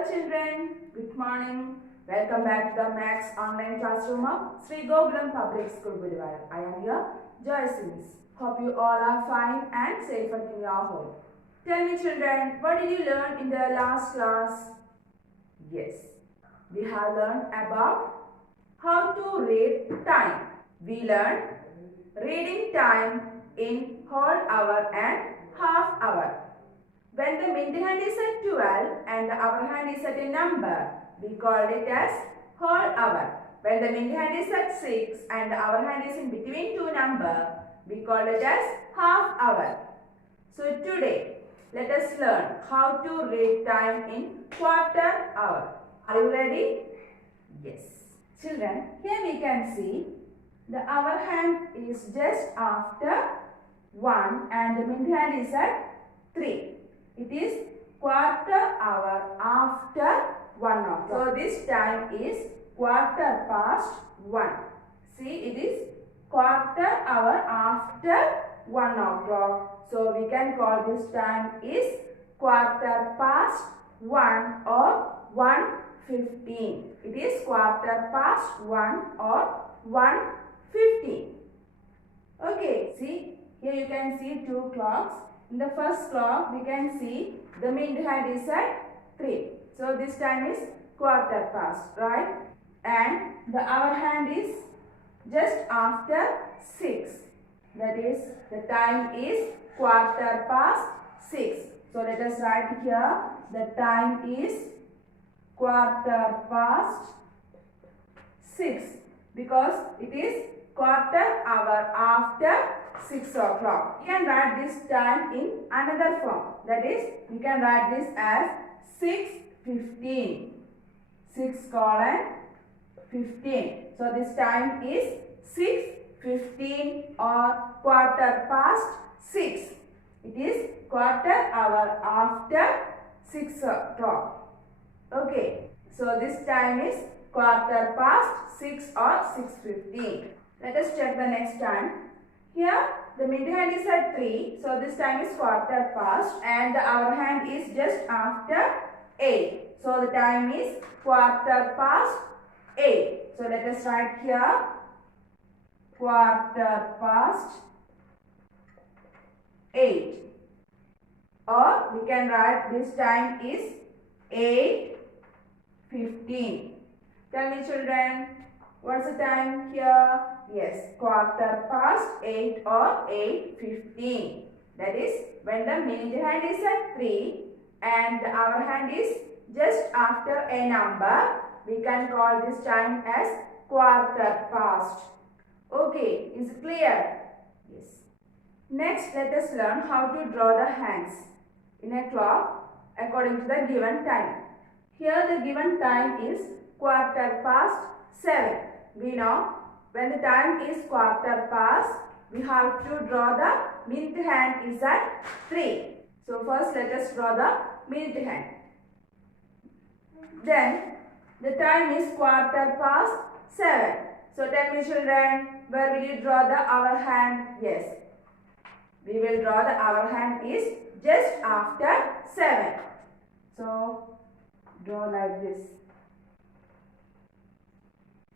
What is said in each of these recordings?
Hello children, good morning. Welcome back to the Max online classroom of Sri Gokulam Public School, Guruvayur. I am your Joyce Miss. Hope you all are fine and safe at your home. Tell me children, what did you learn in the last class? Yes, we have learned about how to read time. We learned reading time in whole hour and half hour. When the minute hand is at 12 and the hour hand is at a number, we call it as whole hour. When the minute hand is at 6 and the hour hand is in between two numbers, we call it as half hour. So today, let us learn how to read time in quarter hour. Are you ready? Yes. Children, here we can see the hour hand is just after 1 and the minute hand is at 3. It is quarter hour after 1 o'clock. So this time is quarter past 1. See, it is quarter hour after 1 o'clock. So we can call this time is quarter past 1 or 1:15. It is quarter past 1 or 1:15. Okay, see, here you can see two clocks. In the first clock, we can see the minute hand is at 3. So this time is quarter past, right? And the hour hand is just after 6. That is, the time is quarter past 6. So let us write here, the time is quarter past 6, because it is quarter hour after 6 o'clock. We can write this time in another form. That is, we can write this as 6:15. 6:15. So this time is 6:15 or quarter past 6. It is quarter hour after 6 o'clock. Okay. So this time is quarter past 6 or 6:15. Let us check the next time. Here the minute hand is at 3. So this time is quarter past and the hour hand is just after 8. So the time is quarter past 8. So let us write here quarter past 8. Or we can write this time is 8:15. Tell me children, what's the time here? Yes, quarter past 8 or 8:15. That is when the minute hand is at 3 and the hour hand is just after a number. We can call this time as quarter past. Okay, is it clear? Yes. Next, let us learn how to draw the hands in a clock according to the given time. Here the given time is quarter past 7. We know when the time is quarter past, we have to draw the minute hand is at 3. So first let us draw the minute hand. Then the time is quarter past 7. So tell me children, where will you draw the hour hand? Yes, we will draw the hour hand is just after 7. So draw like this.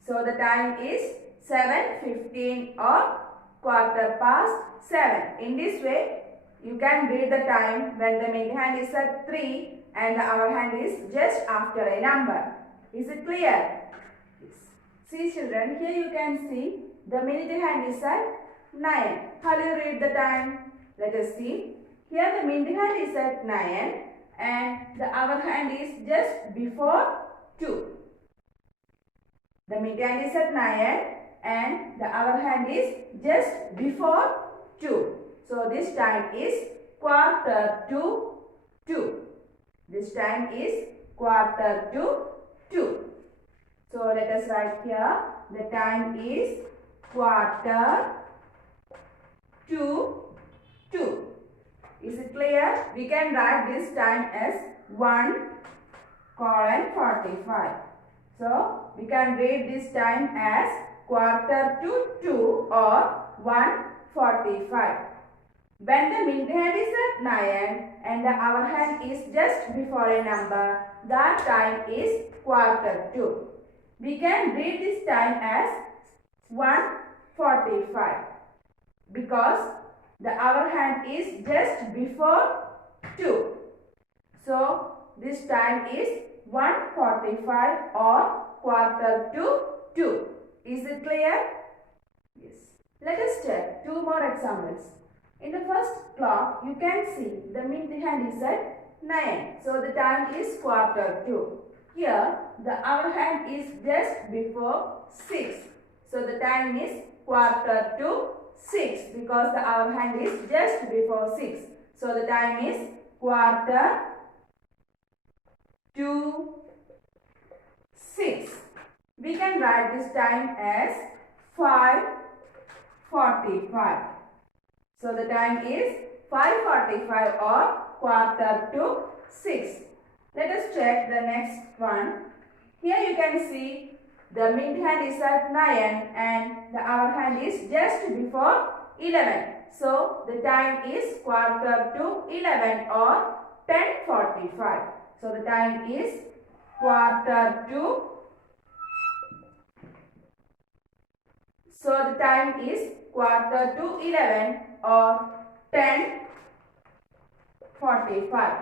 So the time is 7:15 or quarter past 7. In this way, you can read the time when the minute hand is at 3 and the hour hand is just after a number. Is it clear? Yes. See children, here you can see the minute hand is at 9. How do you read the time? Let us see. Here the minute hand is at 9 and the hour hand is just before 2. The minute hand is at 9 and the hour hand is just before 2. So this time is quarter to 2. This time is quarter to 2. So let us write here, the time is quarter to 2. Is it clear? We can write this time as 1:45. So we can read this time as quarter to 2 or 1:45. When the minute hand is at 9 and the hour hand is just before a number, that time is quarter to. We can read this time as 1:45 because the hour hand is just before 2. So this time is 1:45 or quarter to 2. Is it clear? Yes. Let us check two more examples. In the first clock, you can see the minute hand is at 9. So the time is quarter to. Here, the hour hand is just before 6. So the time is quarter to 6 because the hour hand is just before 6. So the time is quarter to 6. We can write this time as 5:45. So the time is 5:45 or quarter to 6. Let us check the next one. Here you can see the minute hand is at 9 and the hour hand is just before 11. So the time is quarter to 11 or 10:45. So the time is quarter to. So the time is quarter to 11 or 10:45.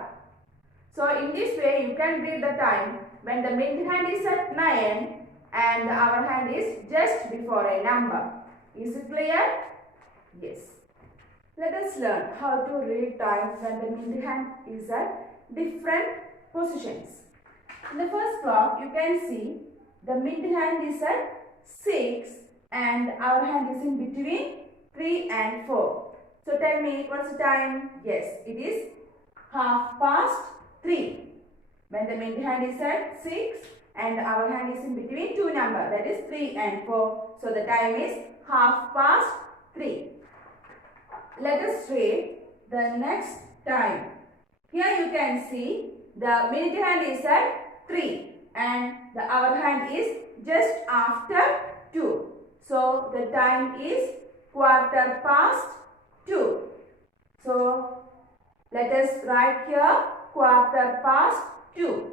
So in this way you can read the time when the minute hand is at 9 and the hour hand is just before a number. Is it clear? Yes. Let us learn how to read time when the minute hand is at different positions. In the first clock you can see the minute hand is at 6 and our hand is in between 3 and 4. So tell me what's the time? Yes, it is 3:30. When the minute hand is at 6 and our hand is in between two numbers, that is 3 and 4. So the time is 3:30. Let us read the next time. Here you can see the minute hand is at 3 and the hour hand is just after 2. So the time is 2:15. So let us write here 2:15.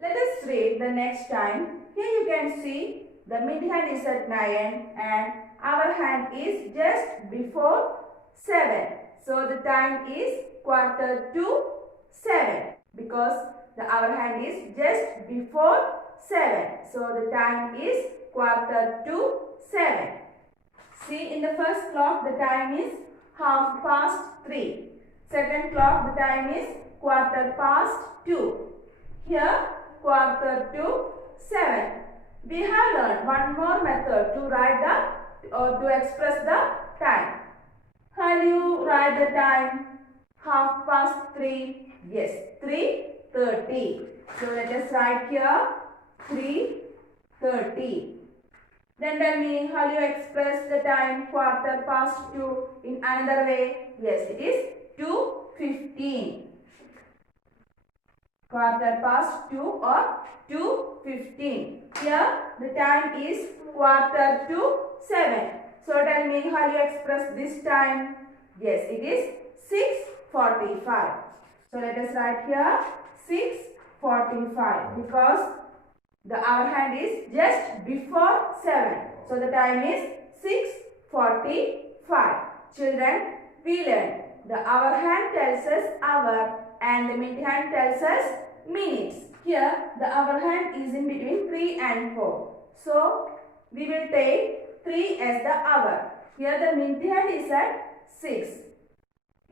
Let us read the next time. Here you can see the minute hand is at 9 and our hand is just before 7. So the time is 6:45 because the hour hand is just before 7. So the time is 6:45. See, in the first clock the time is 3:30. Second clock the time is 2:15. Here 6:45. We have learned one more method to write the or to express the time. How do you write the time? 3:30. Yes, 3:30. So let us write here 3:30. Then tell me how you express the time 2:15 in another way. Yes, it is 2:15. 2:15 or 2:15. Here the time is 7:15. So tell me how you express this time. Yes, it is 6:45. So let us write here 6:45 because the hour hand is just before 7. So the time is 6:45. Children, we learn the hour hand tells us hour and the minute hand tells us minutes. Here the hour hand is in between 3 and 4. So we will take 3 as the hour. Here the minute hand is at 6.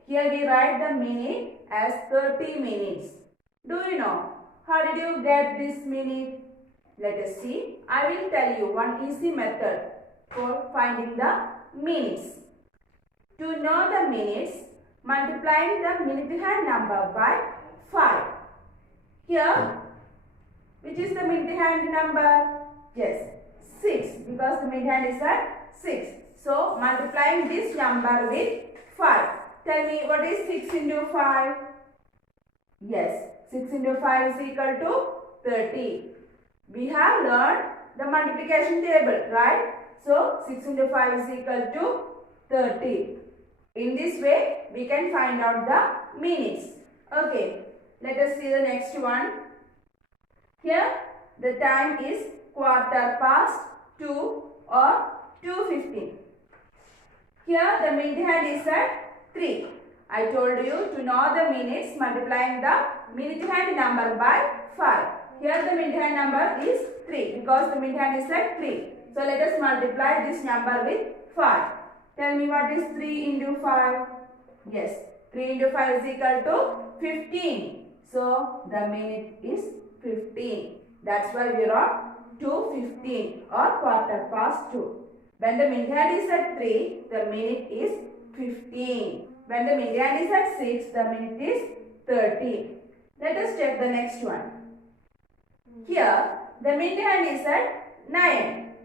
Here we write the minute as 30 minutes. Do you know how did you get this minute? Let us see. I will tell you one easy method for finding the minutes. To know the minutes, multiplying the minute hand number by 5. Here, which is the minute hand number? Yes, 6 because the minute hand is at 6. So, multiplying this number with 5. Tell me what is 6 into 5? Yes, 6 into 5 is equal to 30. We have learned the multiplication table, right? So, 6 into 5 is equal to 30. In this way, we can find out the minutes. Okay, let us see the next one. Here, the time is 2:15 or 2:15. Here, the minute hand is at 3. I told you to know the minutes, multiplying the minute hand number by 5. Here, the minute hand number is 3 because the minute hand is at 3. So, let us multiply this number with 5. Tell me what is 3 into 5? Yes, 3 into 5 is equal to 15. So, the minute is 15. That's why we wrote 2:15 or 2:15. When the minute hand is at 3, the minute is 15. When the minute hand is at 6, the minute is 30. Let us check the next one. Here, the minute hand is at 9.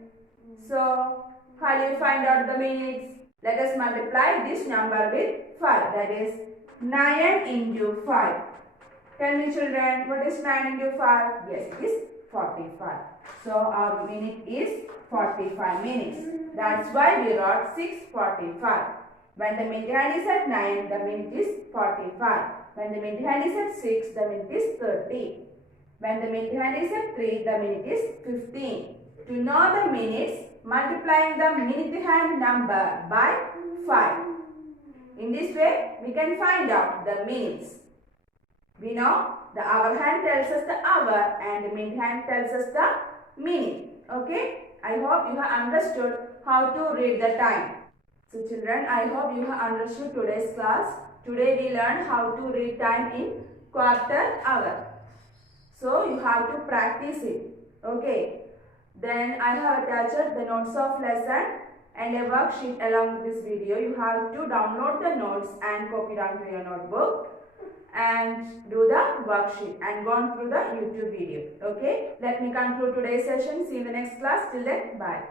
So, how do you find out the minutes? Let us multiply this number with 5. That is 9 into 5. Tell me children, what is 9 into 5? Yes, it is 45. So, our minute is 45 minutes. That's why we wrote 6:45. When the minute hand is at 9, the minute is 45. When the minute hand is at 6, the minute is 30. When the minute hand is at 3, the minute is 15. To know the minutes, multiplying the minute hand number by 5. In this way, we can find out the minutes. We know the hour hand tells us the hour and the minute hand tells us the minute. Okay? I hope you have understood how to read the time. So children, I hope you have understood today's class. Today we learned how to read time in quarter hour. So you have to practice it. Okay? Then I have attached the notes of lesson and a worksheet along with this video. You have to download the notes and copy down to your notebook and do the worksheet and go on through the YouTube video. Okay? Let me conclude today's session. See you in the next class. Till then, bye.